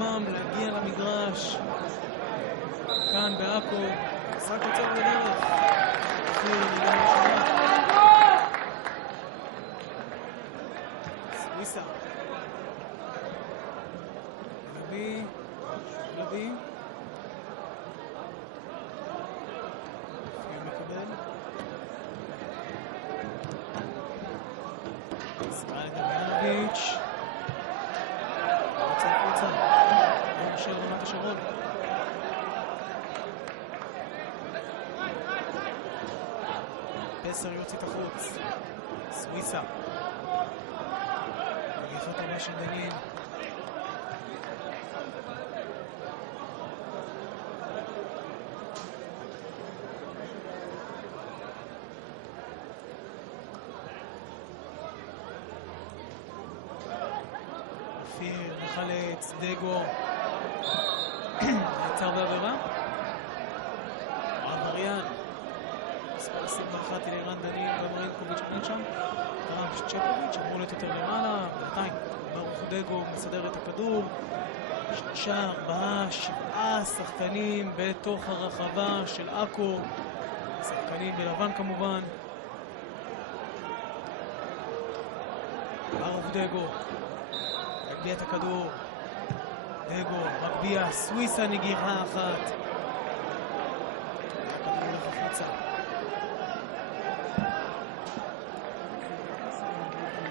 עצמם להגיע למגרש כאן בעכו. משחק יוצא בדרך. אופיר נגד ראשונה. סוויסה. לוי. אופיר מקבל. ישראל דמיאנוביץ'. קבוצה. של רמת השרון. פסר יוצא את החוץ. סוויסה. מגיפה טובה של דנין. אופיר מחלץ, דגו. נעצר בעבירה. עבריין. מספר 21 אלירן דנין ומרינקוביץ' עומד שם. טראמפ צ'פוביץ' אמור להיות יותר למעלה. בינתיים ברוך דגו מסדר את הכדור. 3, 4, 7 שחקנים בתוך הרחבה של עכו. שחקנים בלבן כמובן. ברוך דגו מגביה את הכדור. דגו מגביה, סוויסה נגיחה אחת. הכדור הולך החוצה.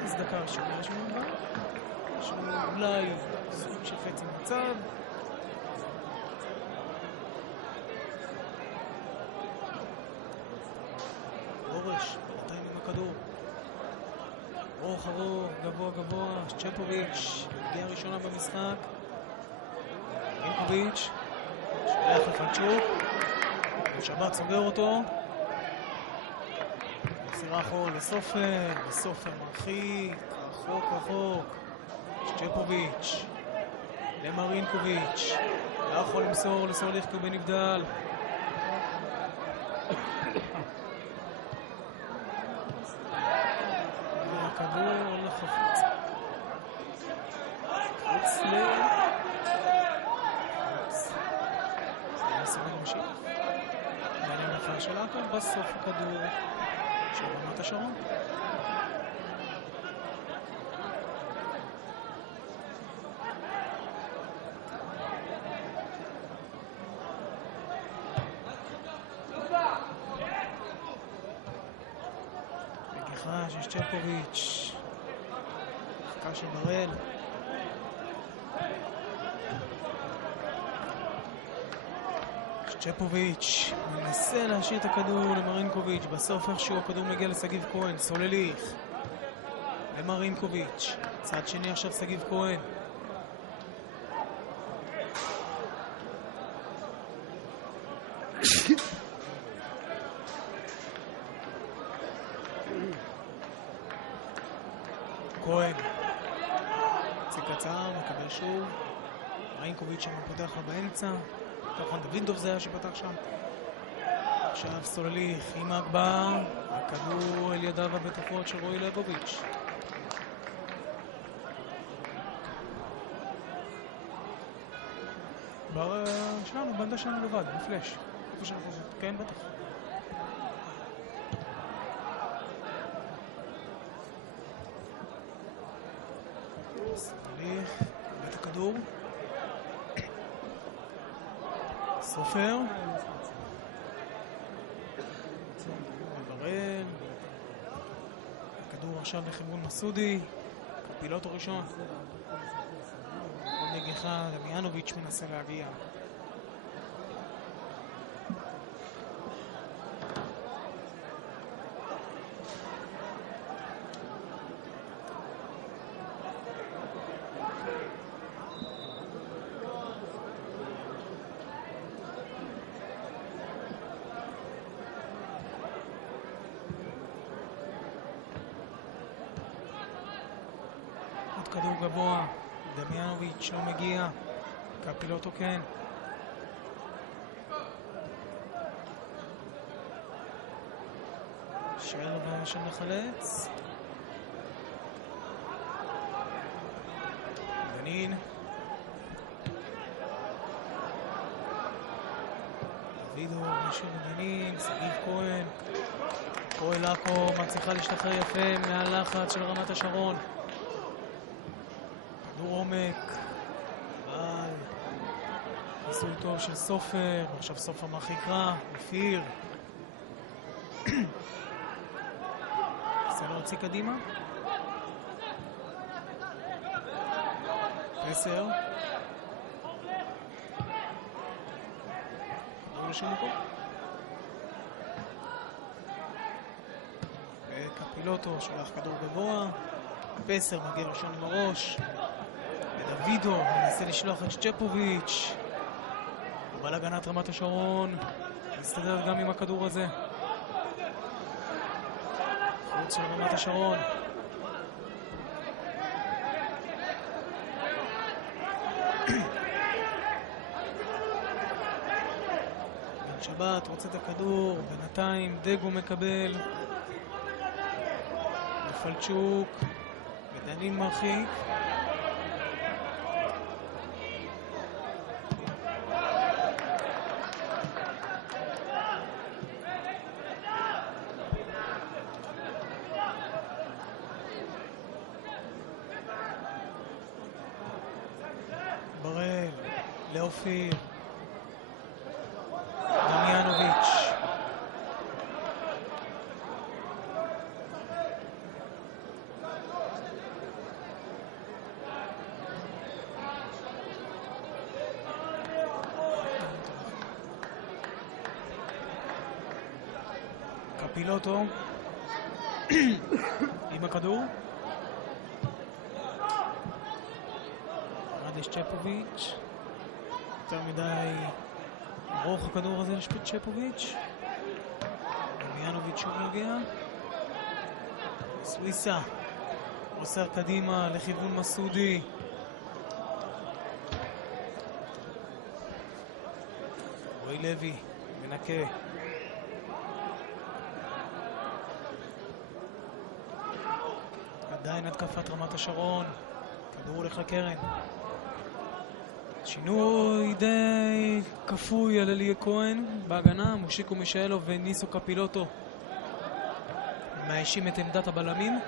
אז דקה ראשונה יש לנו אולי סוג של חצי מצב. אורש, בינתיים עם הכדור. ארוך, גבוה, צ'פוביץ', הגיעה ראשונה במשחק. מרינקוביץ', שולח לפנצ'וק. שבת סוגר אותו. מסירה אחורה לסופר מרחיק, רחוק. צ'פוביץ' למרינקוביץ', לא יכול למסור לסוליך בן נבדל. הכדור לחפץ. חוץ סגל ממשיך. בעניין אחר של עכו, בסוף הכדור של רמת השרון. יש צ'פוביץ', מחקה של בראל. צ'פוביץ' מנסה להשאיר את הכדור למרינקוביץ', בסוף איכשהו הכדור מגיע לסגיב כהן. סולליך למרינקוביץ', צד שני עכשיו סגיב כהן. כהן צי קצר, מקבל שוב. מרינקוביץ' שם פותח לו באמצע. תוכן דוידוב זה היה שפתח שם. עכשיו סולליך עם ההגבהה. הכדור אל ידיו הבטחות של רועי ליבוביץ'. שלנו, בנדה שלנו לבד, בפלש. איפה שאנחנו זה? כן, בטח. סולליך, בית הכדור. סופר. מברל. הכדור עכשיו לחברון מסודי. הפילוט הראשון. עוד נגיחה, דמיאנוביץ' מנסה להגיע. כדור גבוה, דמיאנוביץ' לא מגיע, קפילוטו כן. שלווה של מחלץ. דנין. דוידוב, משהו מדהים, סגיב כהן. הפועל עכו מצליחה להשתחרר יפה מהלחץ של רמת השרון. כדור עומק, אבל ניסוי טוב של סופר, עכשיו סופר מרחיק רע, אופיר. ניסה להוציא קדימה. פסר. כדור לשם פה. וקפילוטו שולח כדור גבוה. פסר מגיע ראשון עם הראש. ודוידו מנסה לשלוח את שצ'פוביץ'. אבל הגנת רמת השרון מסתדר גם עם הכדור הזה. חוץ של רמת השרון. בן שבת רוצה את הכדור, בינתיים דגו מקבל. פלצ'וק, ודנין מרחיק. בראל, לאופיר. דמיאנוביץ'. קפילוטו עם הכדור. עד צ'פוביץ'. יותר מדי ארוך הכדור הזה לשפט צ'פוביץ'. דמיאנוביץ' שוב מגיע. סוויסה עושה קדימה לכיוון מסודי. רוי לוי מנקה. עדיין התקפת רמת השרון. כדור הולך לקרן. שינוי די כפוי על אליה כהן בהגנה. מושיקו מישאלוב וניסו קפילוטו מאיישים את עמדת הבלמים.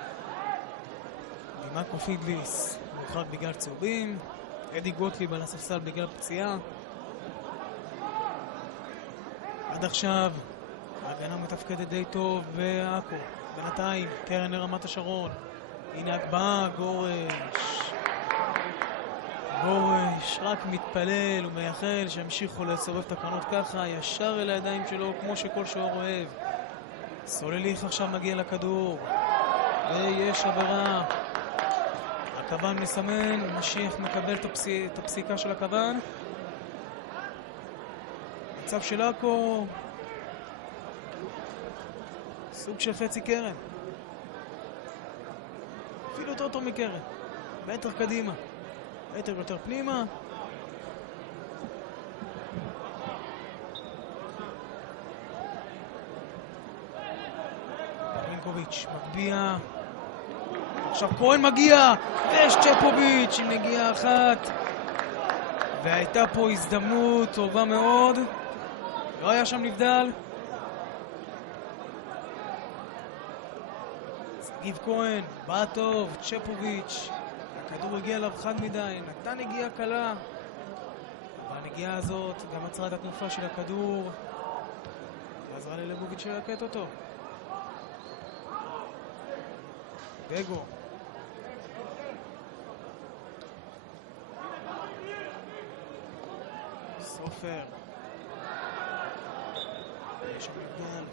דימקו פידליס מורחק בגלל צהובים. אדי גוטליב על הספסל בגלל פציעה. עד עכשיו ההגנה מתפקדת די טוב בעכו. בינתיים קרן לרמת השרון. הנה הגבהה, גורש רק מתפלל ומייחל שהמשיכו לסובב את הקרנות ככה ישר אל הידיים שלו כמו שכל שוער אוהב. סולליך עכשיו מגיע לכדור ויש עבירה. הכוון מסמן, משיח מקבל את הפסיקה של הכוון. מצב של עכו סוג של חצי קרן, אפילו יותר טוב מקרן. מטר קדימה, מטר יותר פנימה. מינקוביץ' מגביע. עכשיו כהן מגיע, ויש צ'פוביץ' עם נגיעה אחת. והייתה פה הזדמנות טובה מאוד. לא היה שם נבדל. סגיב כהן, בא טוב, צ'פוביץ'. הכדור הגיע אליו חד מדי, נתן נגיעה קלה. והנגיעה הזאת גם עצרה את התנופה של הכדור. ועזרה ללבוביץ' ללקט אותו. דגו. סופר. יש שם נבדל.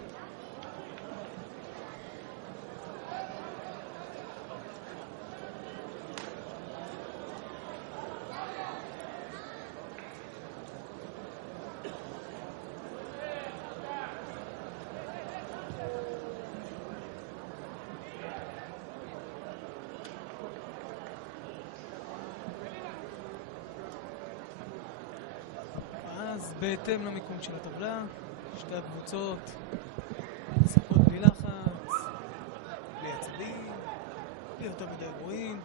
אז בהתאם למיקום של הטבלה, שתי הקבוצות משחקות בלי לחץ, בלי עצבים, בלי יותר מדי גרועים,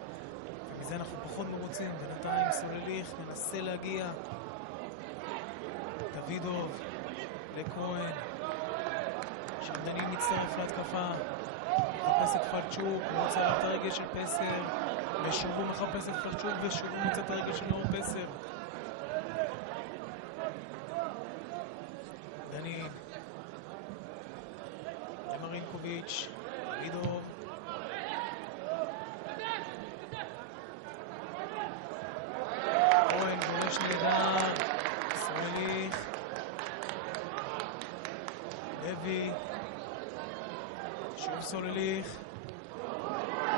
ומזה אנחנו פחות מרוצים. בינתיים סולליך מנסה להגיע. דוידוב לכהן. שרדני מצטרף להתקפה. מחפש את פלצ'וק, הוא רוצה לעלות את הרגל של פסר. ושוב הוא מחפש את פלצ'וק ושוב הוא מוצא את הרגל של נאור פסר. דנין. למרינקוביץ'. וידור. כהן גולש נהדר. סמליך. לוי. שוב סולליך.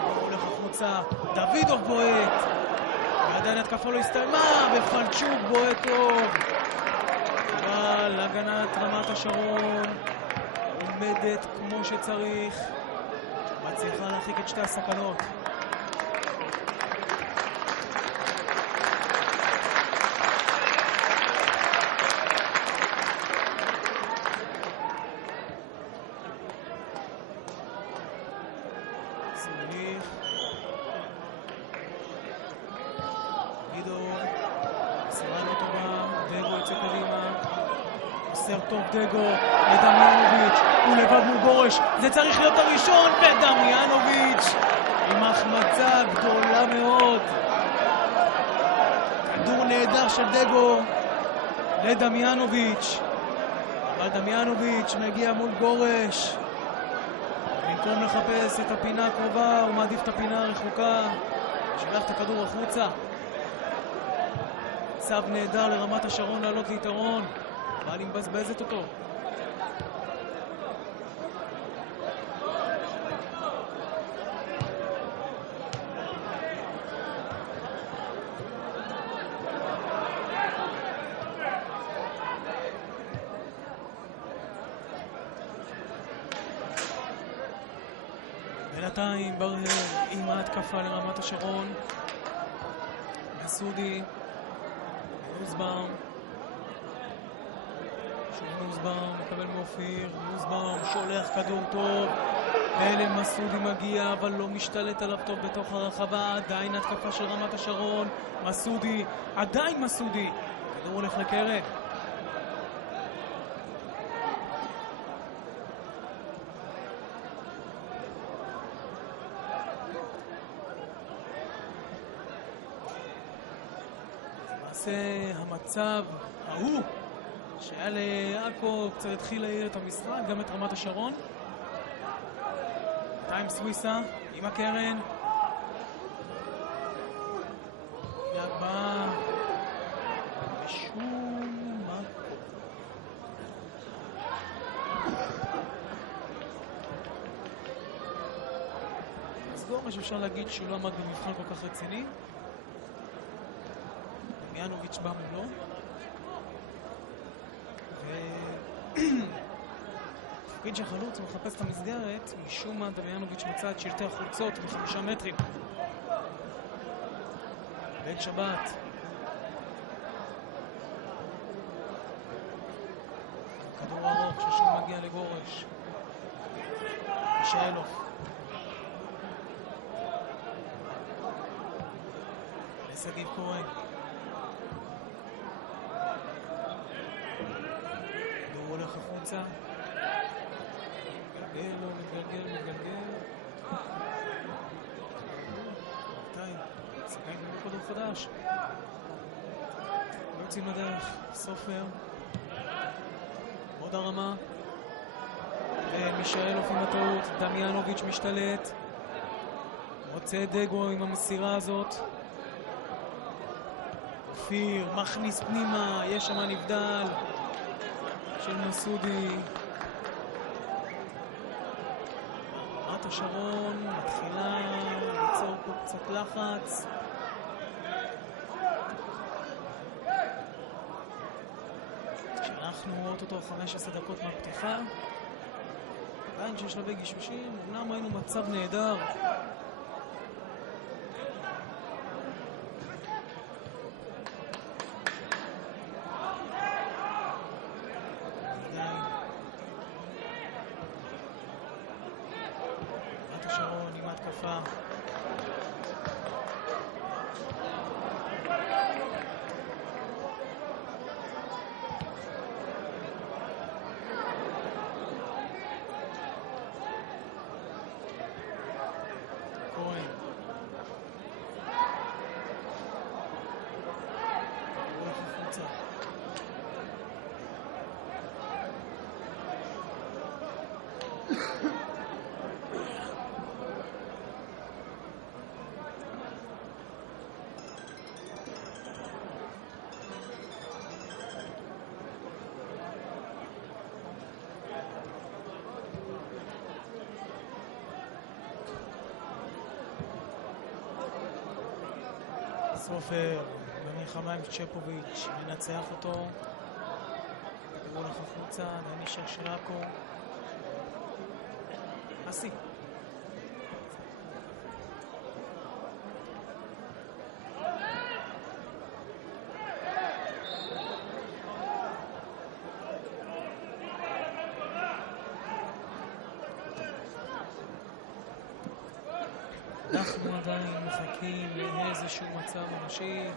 הוא הולך החוצה. דוידוב בועט. ועדיין התקפה לא הסתיימה, ופלצ'וק בועט טוב. אבל הגנת רמת השרון עומדת כמו שצריך. מצליחה להרחיק את שתי הסכנות. סמליך. וידור. מסירה לא טובה. דגו יוצא קדימה. עושר טוב דגו. לדמיאנוביץ'. הוא לבד מול גורש. זה צריך להיות הראשון. ודמיאנוביץ' עם החמצה גדולה מאוד. כדור נהדר של דגו לדמיאנוביץ'. אבל דמיאנוביץ' מגיע מול גורש. במקום לחפש את הפינה הקרובה, הוא מעדיף את הפינה הרחוקה. שולח את הכדור החוצה. צו נהדר לרמת השרון לעלות ליתרון. אבל היא מבזבזת אותו. בינתיים ברהר עם ההתקפה לרמת השרון. מסודי. נוסבאום. שוב נוסבאום, מקבל מאופיר. נוסבאום שולח כדור טוב. ואלן מסודי מגיע, אבל לא משתלט עליו טוב בתוך הרחבה. עדיין התקפה של רמת השרון. מסודי, עדיין מסודי. כדור הולך לקרן. המצב ההוא שהיה לעכו קצת התחיל להעיר את המשחק, גם את רמת השרון. טיים סוויסה עם הקרן. יד באה ושום מה. אז גורש אפשר להגיד שהוא לא עמד במבחן כל כך רציני. דמיאנוביץ' בא מולו. תפקיד שחלוץ מחפש את המסגרת, משום מה דמיאנוביץ' מצא את שלטי החולצות ב5 מטרים. בן שבת. כדור ארוך ששוב מגיע לגורש. מישאלוף. לסגיב כהן. הולך החוצה. מתגלגל, לא מתגלגל, מתגלגל. מתי? שחקנים בנו כדור חדש. לא יוצאים לדרך. סופר. עוד הרמה. ומישאלוף עם הטעות. דמיאנוביץ' משתלט. מוצא דגו עם המסירה הזאת. אופיר מכניס פנימה. יש שם נבדל. של מסודי. רמת השרון מתחילה ליצור פה קצת לחץ. כשאנחנו רואות אותו 15 דקות מהפתיחה. עדיין שיש שלבי גישושים, אמנם היינו מצב נהדר. שרון עם ההתקפה. סופר במלחמה עם צ'פוביץ', מנצח אותו, הוא הולך החוצה, ונשאר של עכו. אסי. אנחנו עדיין מחכים לאיזשהו מצב ממשי.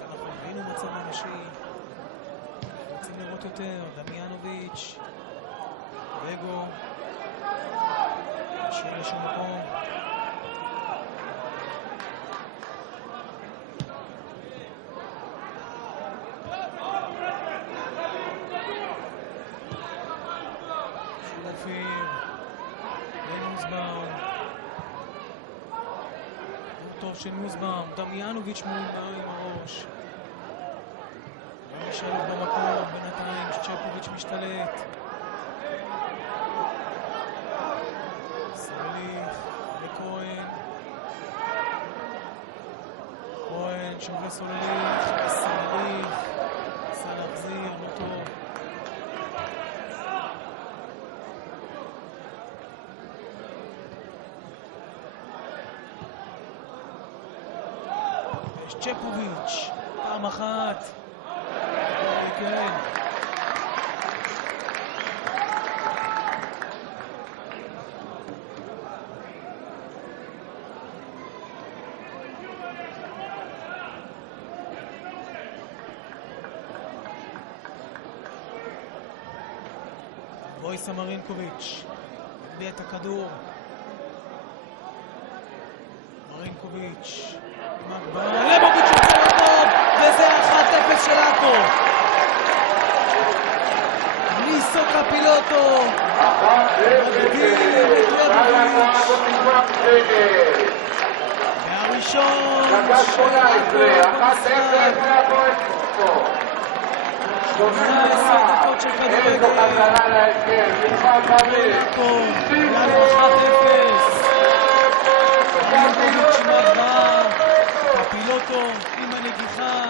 אנחנו הבינו מצב ממשי. רוצים לראות יותר. דמיאנוביץ', דגו, השאיר לשום מקום. אופיר, נוזבאום, טוב של נוזבאום, דמיאנוביץ' מול עם הראש. שלוב במקום, בינתיים צ'פוביץ' משתלט. סמליך וכהן. כהן שוב לסולליך, סמליך, ניסה להחזיר, לא טוב. צ'פוביץ', פעם אחת. כן. וויסה מרינקוביץ' הביא את הכדור. מרינקוביץ' מגבר, לבוביץ' יוצא לטוב, וזה 1-0 של עכו. ניסו קפילוטו מגדיל את לבוביץ' והראשון של עכו במשחק. 18 דקות של כדורגל. עכו עלה 1-0. לבוביץ' מגבר, קפילוטו עם הנגיחה,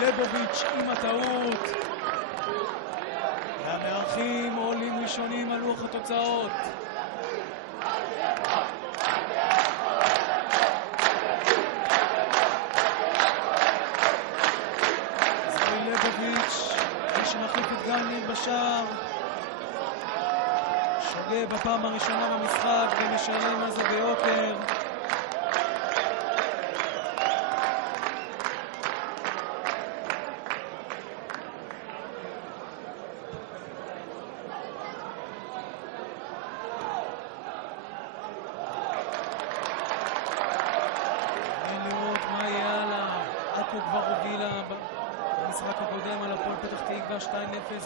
לבוביץ' עם הטעות. והמארחים עולים ראשונים על לוח התוצאות. זוהי לבוביץ', מי שמחליף את גניר בשער, שוגה בפעם הראשונה במשחק ומשלם על זה ביוקר. כבר הובילה במשחק הקודם על הפועל פתח תקווה 2-0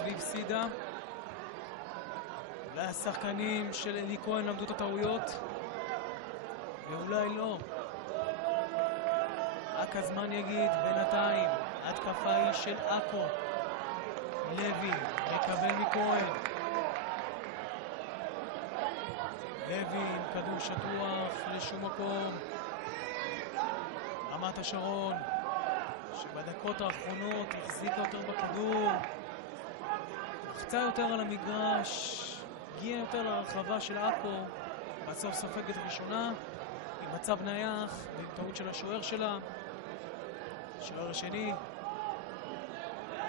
והפסידה. אולי השחקנים של אלי כהן למדו את הטעויות ואולי לא, רק הזמן יגיד. בינתיים התקפה היא של עכו. לוי מקבל מכהן, לוי עם כדור שטוח לשום מקום. רמת השרון שבדקות האחרונות החזיקה יותר בכדור, לחצה יותר על המגרש, הגיעה יותר לרחבה של עכו, בסוף סופגת ראשונה עם מצב נייח ועם טעות של השוער שלה. השוער השני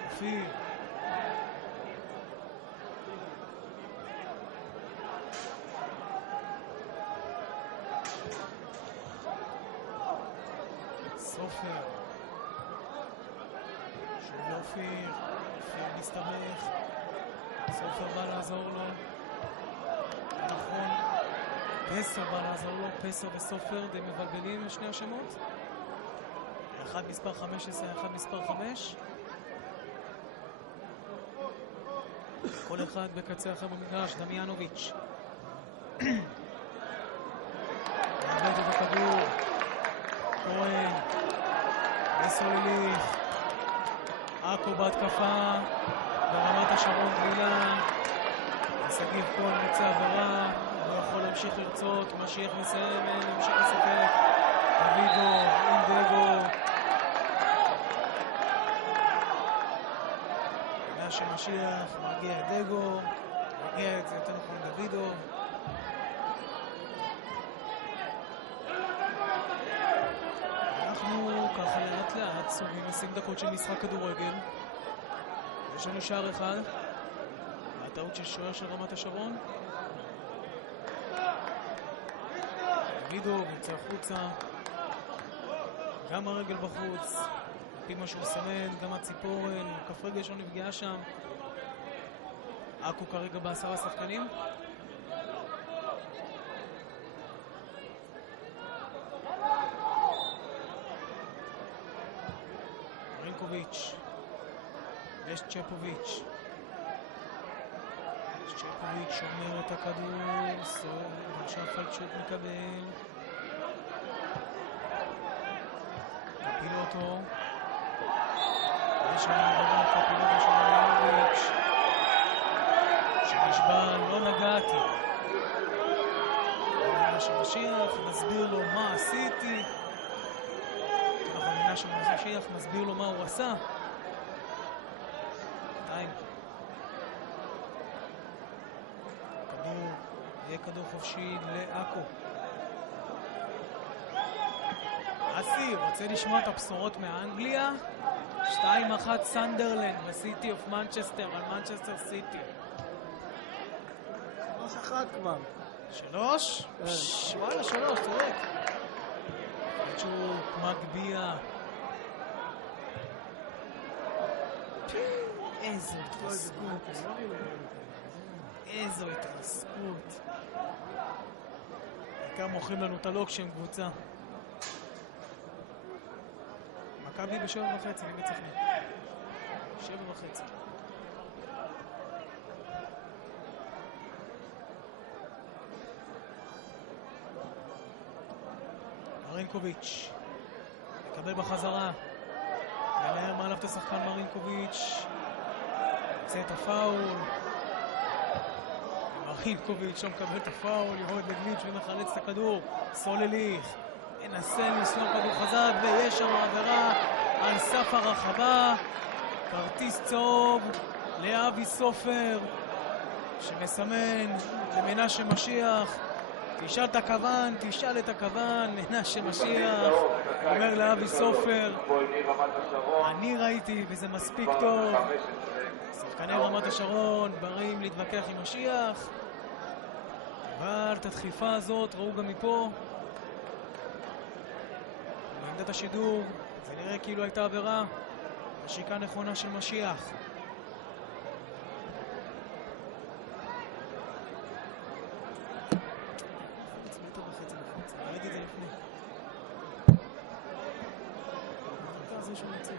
אופיר, סופר, שוב לאופיר, אופיר מסתבך, סופר בא לעזור לו, נכון, פסו בא לעזור לו, פסו וסופר די מבלבלים עם שני השמות, אחד מספר 15, אחד מספר 5. כל אחד בקצה אחר במגרש, דמיאנוביץ'. מאבד את הכדור, כהן, וסולליך, עכו בהתקפה, ברמת השרון גלילה, שגיב כהן יוצא עבירה, לא יכול להמשיך לרצות, משיח מסיים, להמשיך לשחק, דוידו, אינדגו, מנשה משיח, מגיע את דגו, מגיע את זה יותר נכון דוידו. אנחנו ככה לאט לאט סוגים 20 דקות של משחק כדורגל. יש לנו שער אחד, הטעות של שוער של רמת השרון. דוידו יוצא החוצה, גם הרגל בחוץ, לפי מה שהוא סמן, גם הציפורן, כף רגל שלו נפגעה שם. עכו כרגע ב10 שחקנים. מרינקוביץ', יש צ'פוביץ'. צ'פוביץ' שומר את הכדור, עכשיו פלצ'וק מקבל. קפילוטו. יש לנו עבודה קפילוטו של מרינקוביץ'. שנשבע, לא נגעתי. מנשה משיח מסביר לו מה עשיתי. מנשה משיח מסביר לו מה הוא עשה. כדור, יהיה כדור חופשי לעכו. אסי, רוצה לשמוע את הבשורות מאנגליה? 2-1 סנדרלנד בסיטי אוף מנצ'סטר על מנצ'סטר סיטי. 3-1 כבר. 3? וואלה, 3, צודק. צ'וק, מגביע. איזו התרסקות. איזו התרסקות. בעיקר מוכרים לנו את הלוק שהם קבוצה. מכבי ב7.5 נגד סכנין. 7.5. מרינקוביץ' מקבל בחזרה, מנהר מעליו את השחקן מרינקוביץ', יוצא את הפאול. מרינקוביץ' שם מקבל את הפאול, יורד לגליץ' ומחלץ את הכדור. סולליך מנסה לנסוע כדור חזק ויש שם עבירה על סף הרחבה. כרטיס צהוב לאבי סופר שמסמן למנשה משיח. תשאל את הכוון, מנשה משיח אומר לאבי סופר, אני ראיתי וזה מספיק טוב. שחקני רמת השרון באים להתווכח עם משיח, אבל את הדחיפה הזאת ראו גם מפה בעמדת השידור, זה נראה כאילו הייתה עבירה, השיקה נכונה של משיח. ראיתי את זה לפני. זה שהוא נצא.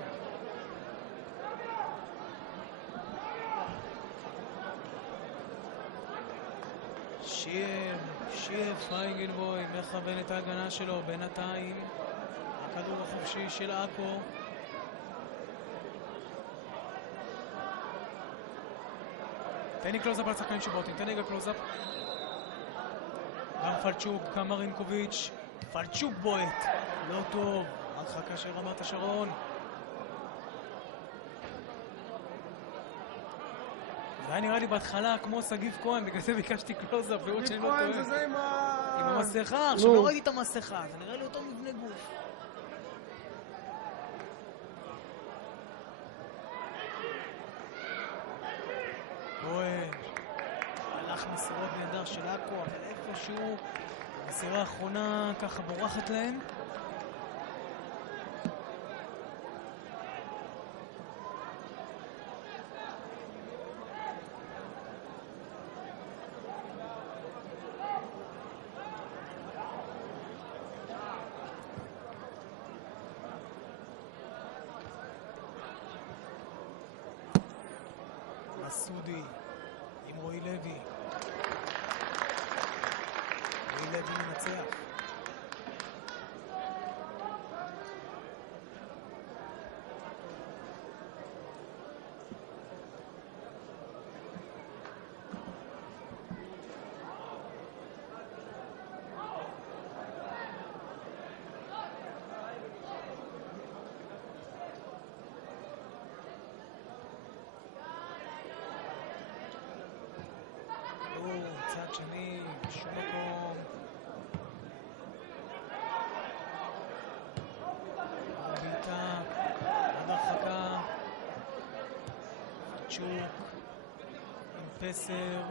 שיר פייגלבוי מכוון את ההגנה שלו. בינתיים הכדור החופשי של עכו. תן לי קלוזאפ על השחקנים שבוטים, תן לי גם קלוזאפ. גם פלצ'וק, גם מרינקוביץ'. פלצ'וק בועט, לא טוב. הרחקה של רמת השרון. זה היה נראה לי בהתחלה כמו שגיב כהן, בגלל זה ביקשתי קלוזאפ, ועוד שאני לא טועה. שגיב כהן זה עם המסכה, עכשיו לא ראיתי את המסכה, זה נראה לי אותו מבנה גוף. כהן, הלך מסירות נהדר של עכו, אבל איפשהו המסירה האחרונה ככה בורחת להם. מסודי רועי לוי. רועי לוי מנצח. צד שני, בשום מקום. בעיטה, עד הרחקה. פלצ'וק עם פסר.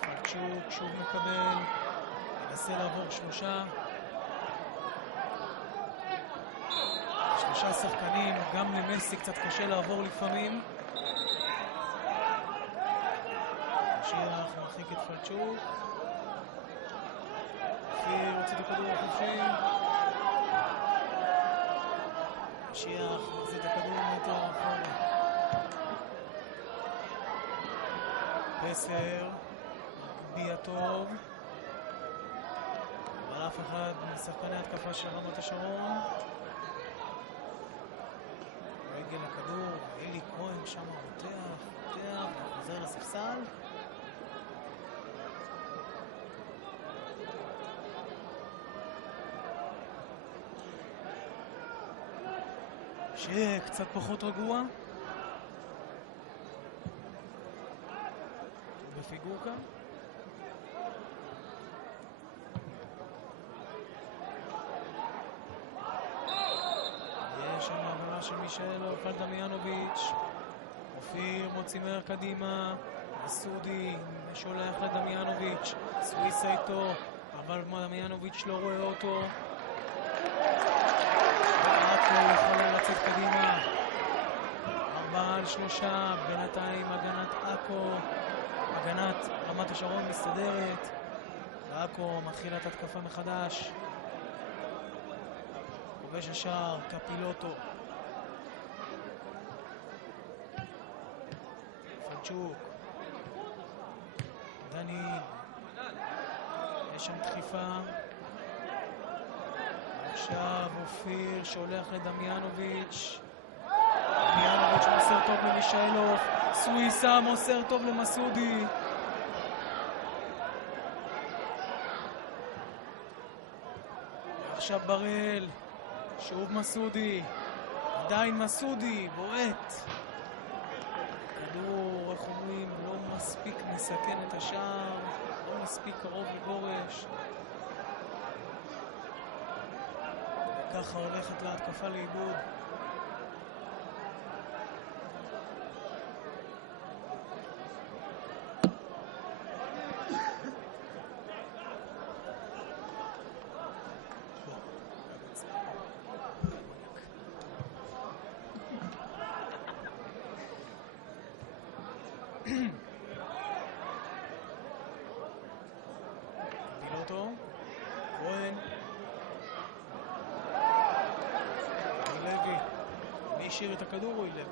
פלצ'וק שוב מקבל. מנסה לעבור שלושה. שלושה שחקנים, גם למסי קצת קשה לעבור לפעמים. שיח מרחיק את פלצ'וק. אופיר הוציא את הכדור החופשי. שיח מחזיר את הכדור מטר אחורה. פסר, גביע טוב. אבל אף אחד משחקני התקפה של רמת השרון. רגל הכדור, אלי כהן שם רותח, חוזר לספסל. שקצת פחות רגוע. בפיגור כאן. יש שם עבירה של מישאלוב על דמיאנוביץ'. אופיר מוציא מהר קדימה. מסודי שולח לדמיאנוביץ'. סוויסה איתו, אבל דמיאנוביץ' לא רואה אותו. יכולה לצאת קדימה. 4-3. בינתיים הגנת עכו, הגנת רמת השרון מסתדרת. ועכו מתחילה את התקפה מחדש. כובש השער קפילוטו. פלצ'וק. דני. יש שם דחיפה. עכשיו אופיר שהולך לדמיאנוביץ'. דמיאנוביץ' מוסר טוב למישאלוב. סוויסה מוסר טוב למסודי. עכשיו בראל. שוב מסודי. עדיין מסודי. בועט. כדור, איך אומרים, לא מספיק מסכן את השער. לא מספיק קרוב לגורש. ככה הולכת להתקפה לאיבוד. פילוטו, כהן. מי השאיר את הכדור? רועי לוי.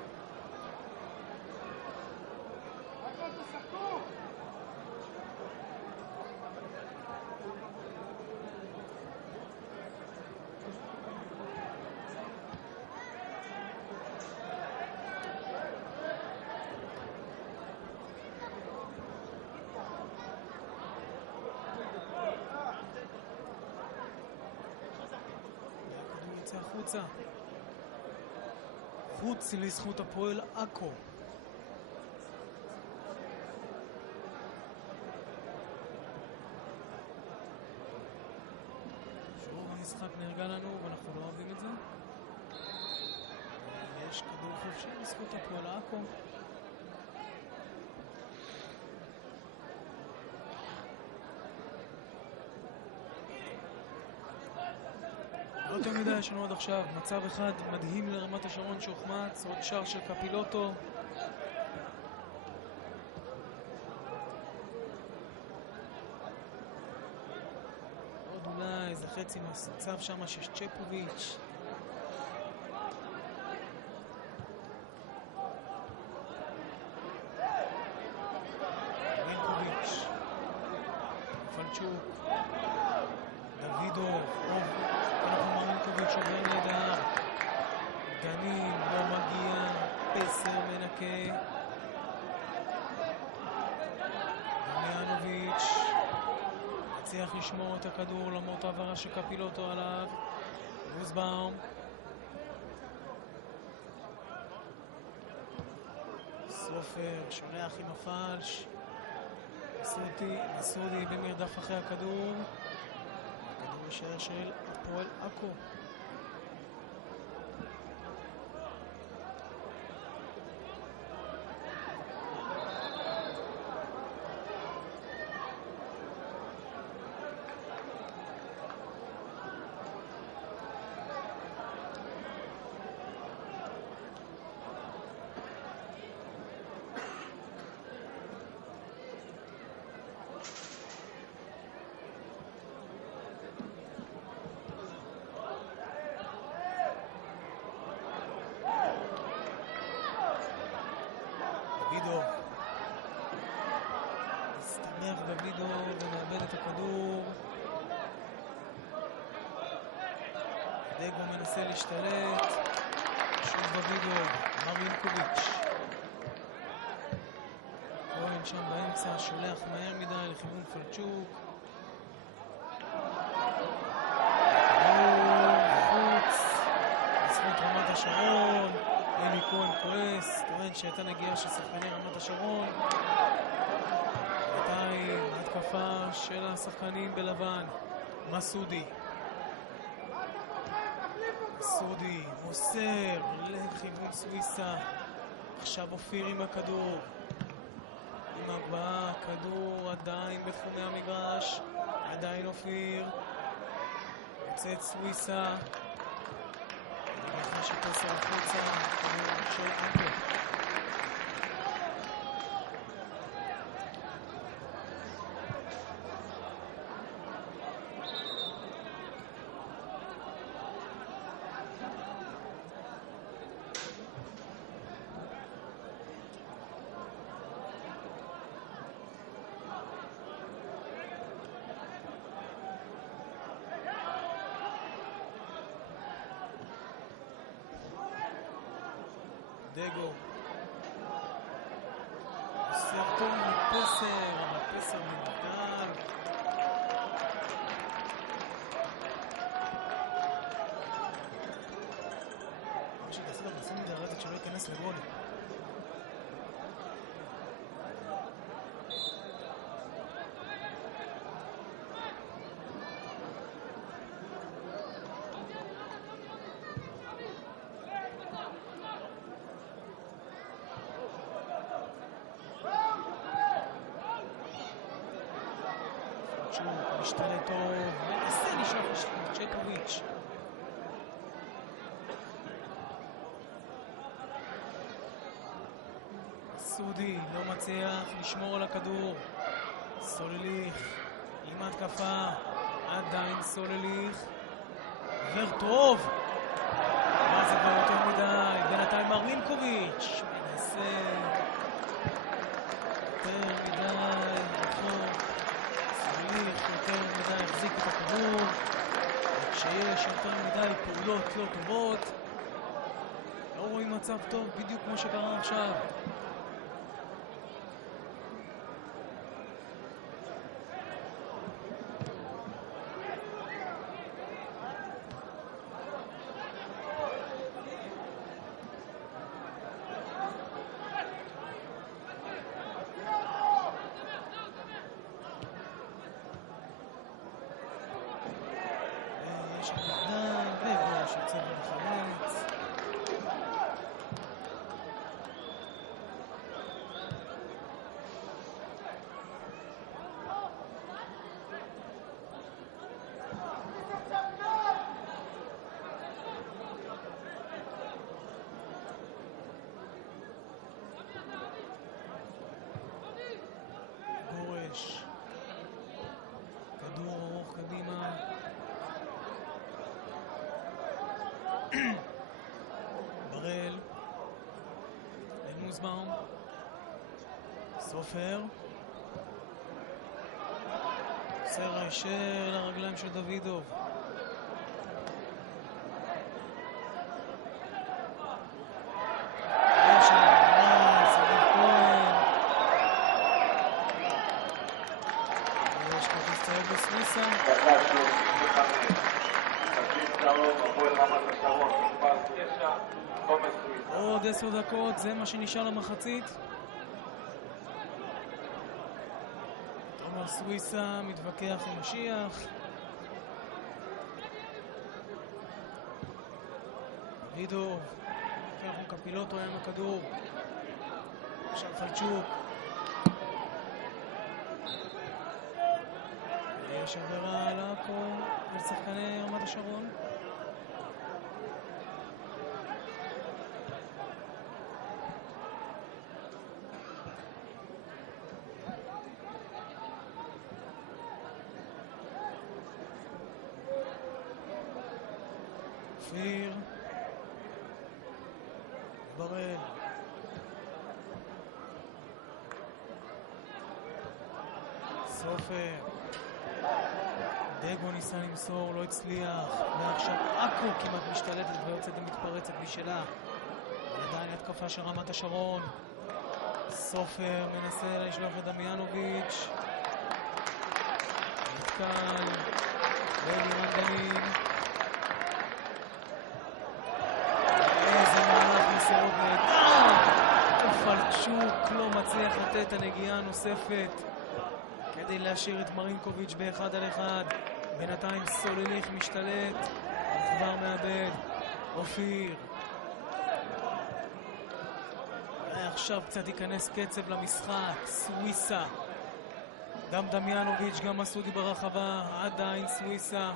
הכדור יצא החוצה. חוץ לזכות הפועל עכו. שוב המשחק נרגע לנו ואנחנו לא אוהבים את זה. יש כדור חופשי לזכות הפועל עכו. לא יותר מדי, יש לנו עד עכשיו מצב אחד מדהים לרמת השרון שהוחמץ, עוד שער של קפילוטו. עוד אולי איזה חצי מצב שם שיש צ'פוביץ'. מירנקוביץ' עובר נהדר. דנין לא מגיע, פסר מנקה. דמיאנוביץ' הצליח לשמור את הכדור למרות העברה שקפילוטו עליו. גרוסבאום. סופר שולח עם הפלש. מסודי במרדף אחרי הכדור. הכדור יישאר של הפועל עכו. דוידוב הסתמך דוידוב ומאבד את הכדור. דגו מנסה להשתלט. שוב דוידוב. מרינקוביץ' כהן שם באמצע שולח מהר מדי לכיוון פלצ'וק. כדור בחוץ בזכות רמת השרון. אלי כהן כועס, טוען שהייתה נגיעה של שחקני רמת השרון. בינתיים התקפה של השחקנים בלבן. מסודי מוסר לכיוון סוויסה. עכשיו אופיר עם הכדור. עם הגבהה, כדור עדיין בתחומי המגרש. עדיין אופיר. יוצאת סוויסה. אחרי שפסר החוצה, כדור של עכו. דגו עושה טוב מפסר, אבל פסר מנגל. מה שתעשה גם נשים מדרדת שלא ייכנס לגולים. משתלט טוב, מנסה לשלוח צ'קוביץ'. סודי לא מצליח לשמור על הכדור. סולליך עם התקפה, עדיין סולליך. עובר טוב, מה זה כבר יותר מדי. בינתיים מרינקוביץ' מנסה יותר מדי רחוק. יותר מדי החזיק את הכדור. כשיש יותר מדי פעולות לא טובות לא רואים מצב טוב, בדיוק כמו שקרה עכשיו. כדור ארוך קדימה. ברל לנוזבאום. סופר סר הישר לרגליים של דוידוב. עוד 10 דקות, זה מה שנשאר למחצית. תומר סוויסה מתווכח עם משיח. וידו, אנחנו קפילוטו עם הכדור. עכשיו פלצ'וק. יש עבירה על עכו, על שחקני רמת השרון. אופיר. בראל. סופר. דגו ניסה למסור, לא הצליח, ועכשיו עכו כמעט משתלטת ויוצאת ומתפרצת בשלה. עדיין התקפה של רמת השרון. סופר מנסה לשלוח את דמיאנוביץ'. נתקל. ואלירן דנין. איזה מהלך מסירות נהדר! פלצ'וק לא מצליח לתת הנגיעה הנוספת כדי להשאיר את מרינקוביץ' באחד על אחד. בינתיים סולליך משתלט, כבר מאבד. אופיר. עכשיו קצת ייכנס קצב למשחק. סוויסה. גם דמיאנוביץ', גם מסודי ברחבה. עדיין סוויסה.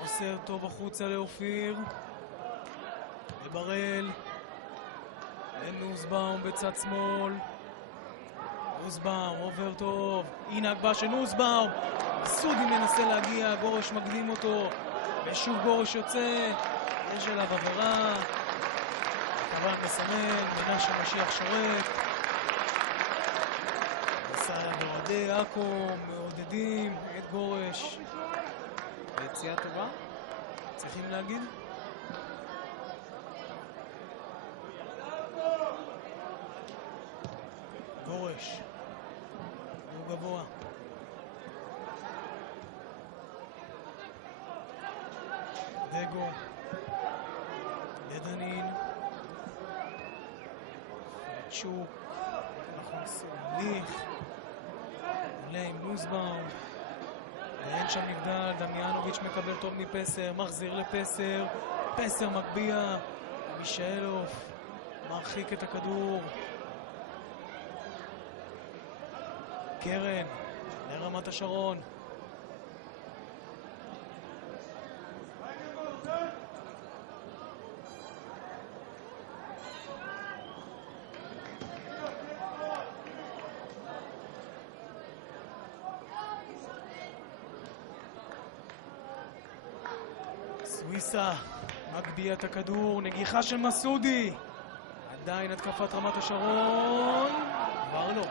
עושה טוב החוצה לאופיר. לבראל. נוסבאום בצד שמאל. נוסבאום עובר טוב. הנה הגבהה של נוסבאום. סודי מנסה להגיע, גורש מקדים אותו. ושוב גורש יוצא. יש אליו עבירה. טבק מסמן, מנשה משיח שורק. מסעיה ואוהדי עכו מעודדים את גורש. יציאה טובה, צריכים להגיד. גורש. הוא גבוה. דגו. לדנין. פלצ'וק. סולליך. עולה עם נוסבאום. ואין שם נבדל. דמיאנוביץ' מקבל טוב מפסר. מחזיר לפסר. פסר מקביע. מישאלוף. מרחיק את הכדור. קרן. לרמת השרון. סוויסה מגביה את הכדור, נגיחה של מסודי. עדיין התקפת רמת השרון. כבר לא.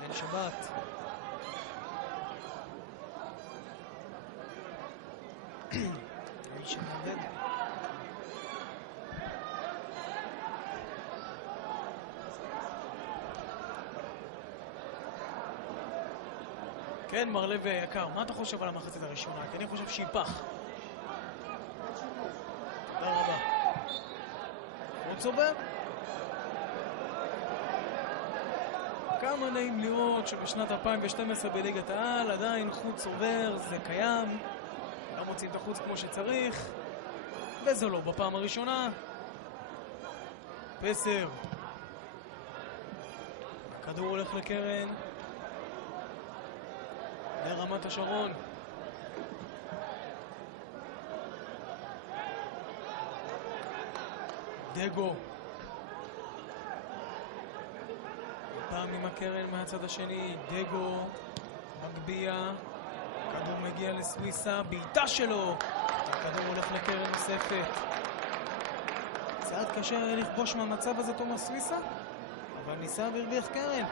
בן שבת. האיש שמאבד. כן, מר לב יקר, מה אתה חושב על המחצית הראשונה? כי אני חושב שהיא פח. תודה רבה. עוד סובב? כמה נעים לראות שבשנת 2012 בליגת העל עדיין חוץ עובר, זה קיים. לא מוצאים את החוץ כמו שצריך. וזה לא בפעם הראשונה. פסר. הכדור הולך לקרן. לרמת השרון. דגו. פעם עם הקרן מהצד השני. דגו מגביע. הכדור מגיע לסוויסה. בעיטה שלו. הכדור הולך לקרן נוספת. קצת קשה לכבוש מהמצב הזה תומר סוויסה, אבל ניסה והרוויח קרן.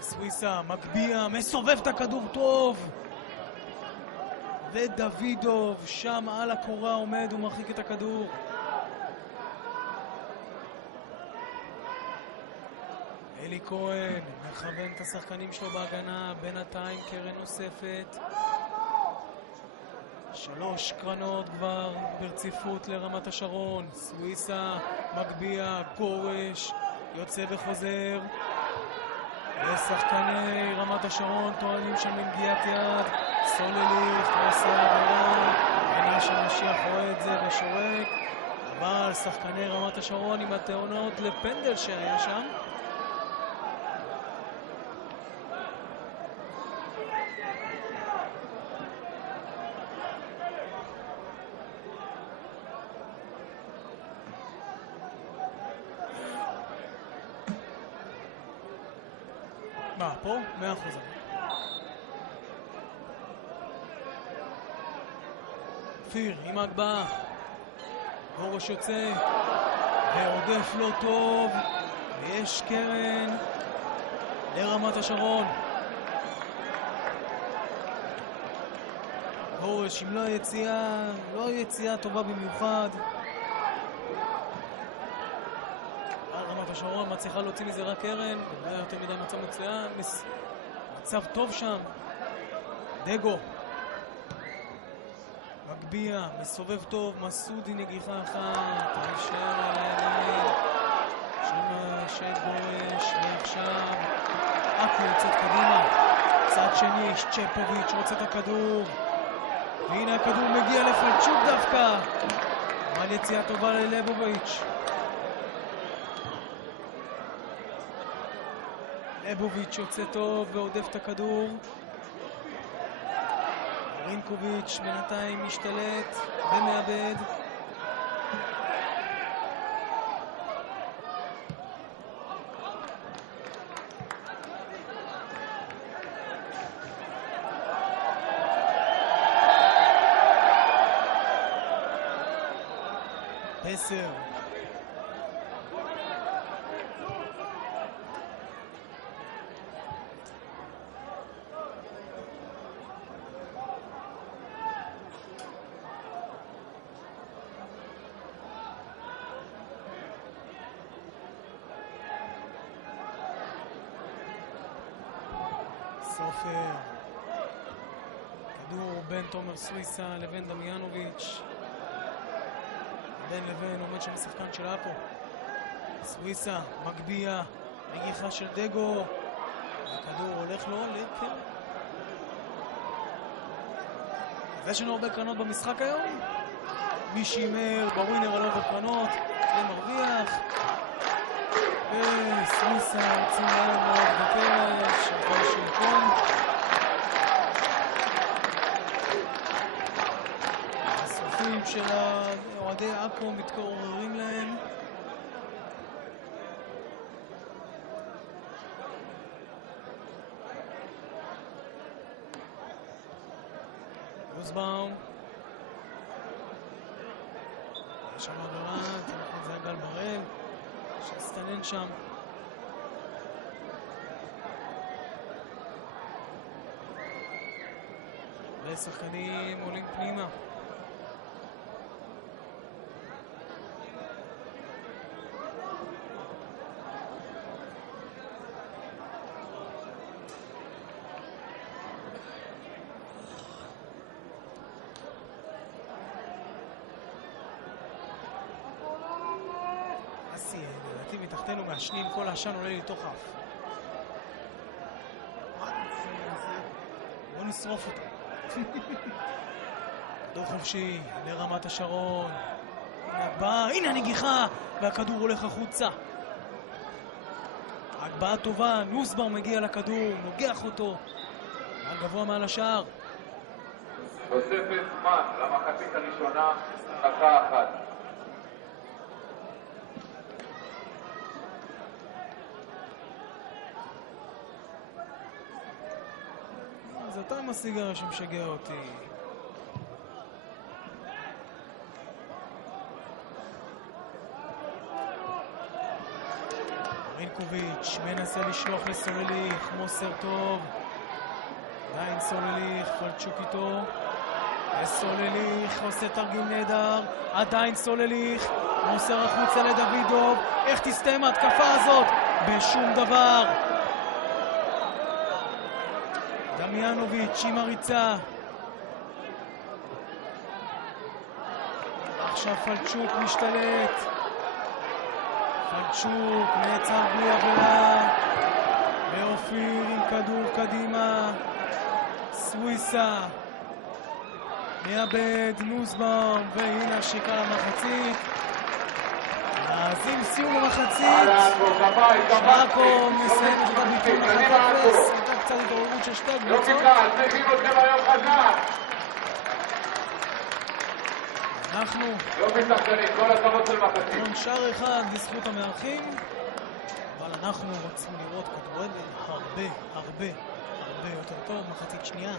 סוויסה מגביע, מסובב את הכדור טוב. ודוידוב שם על הקורה עומד ומרחיק את הכדור. אלי כהן מכוון את השחקנים שלו בהגנה, בינתיים קרן נוספת. 3 קרנות כבר ברציפות לרמת השרון. סוויסה מגביע, גורש יוצא וחוזר. ושחקני רמת השרון טוענים שם לנגיעת יד. סולליך עושה עבירה, מנשה משיח רואה את זה ושורק, אבל שחקני רמת השרון עם הטעונות לפנדל שהיה שם. מה, פה? 100%. פיר עם ההגבהה. גורש יוצא, ועודף לא טוב, ויש קרן לרמת השרון. גורש עם לא יציאה טובה במיוחד. רמת השרון מצליחה להוציא מזה רק קרן, לא יותר מדי מצב מצוין, מצב טוב שם. דגו מגביע, מסובב טוב, מסודי נגיחה אחת, הישר על הידיים, שמה שגורש, ועכשיו אקו יוצאת קדימה, צד שני, צ'פוביץ' רוצה את הכדור, והנה הכדור מגיע לפלצ'וק דווקא, אבל יציאה טובה ללבוביץ'. לבוביץ' יוצא טוב ועודף את הכדור. רינקוביץ' בינתיים משתלט ומאבד. פסר. סופר. כדור בין תומר סוויסה לבין דמיאנוביץ'. בין לבין עומד שם שחקן של אפו. סוויסה מגביע, נגיחה של דגו. הכדור הולך לו לקרן. ויש לנו הרבה קרנות במשחק היום. מי שימר בווינר על אובר קרנות, זה מרוויח. וסוויסה יוצאים להם מאוד בקרש, אבל שלטון. הסופים של אוהדי עכו מתקוררים להם. רוזבאום. יש שם עבירה, זה היה גל בראל. שהסתנן שם. ושחקנים עולים פנימה. מתחתנו מהשנים, כל העשן עולה לי תוך אף. בוא נשרוף אותו. כדור חופשי לרמת השרון. הנה הנגיחה, והכדור הולך החוצה. הגבהה טובה, נוסבר מגיע לכדור, נוגח אותו. הגבוה מעל השער. תוספת זמן למחצית הראשונה, דקה אחת. זה אתה עם הסיגריה שמשגע אותי. רינקוביץ' מנסה לשלוח לסולליך, מוסר טוב. עדיין סולליך, פלצ'וק איתו. וסולליך עושה תרגיל נהדר. עדיין סולליך, מוסר החוצה לדוידוב. איך תסתיים ההתקפה הזאת? בשום דבר. דמיאנוביץ' עם הריצה. עכשיו פלצ'וק משתלט. פלצ'וק נעצר בלי עבירה. ואופיר עם כדור קדימה. סוויסה. מאבד נוסבאום, והנה השיקה למחצית. אז עם סיום המחצית, שקו מסיים את הביטול 1-0. הייתה קצת התעוררות של שתי הקבוצות. צריכים אתכם היום חזק. אנחנו יופי שחקנים, כל הכבוד של מחצית. עם שער אחד לזכות המארחים, אבל אנחנו רוצים לראות כדורגל הרבה יותר טוב. מחצית שנייה.